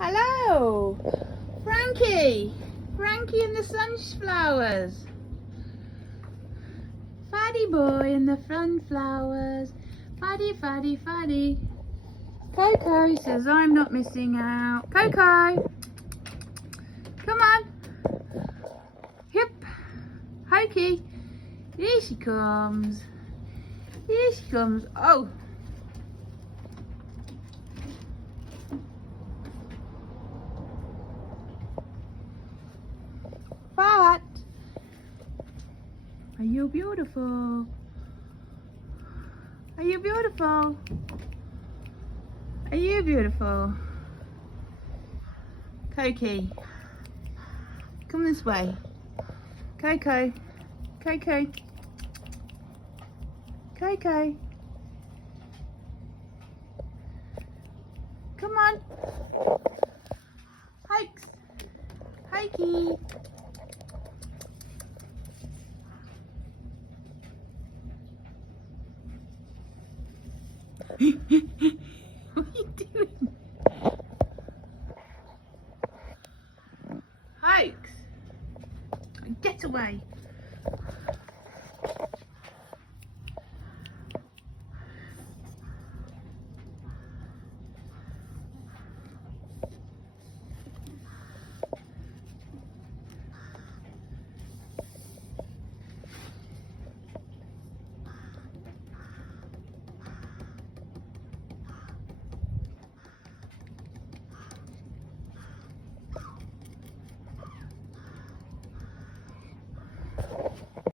Hello, Frankie. Frankie and the sunflowers. Faddy boy and the sunflowers. Faddy, faddy, faddy. Coco says I'm not missing out. Coco, come on. Hip, hokey. Here she comes. Here she comes. Oh. But are you beautiful? Are you beautiful? Are you beautiful? Coco, come this way. Coco, Coco, Coco. Come on. Hikes. Hikey.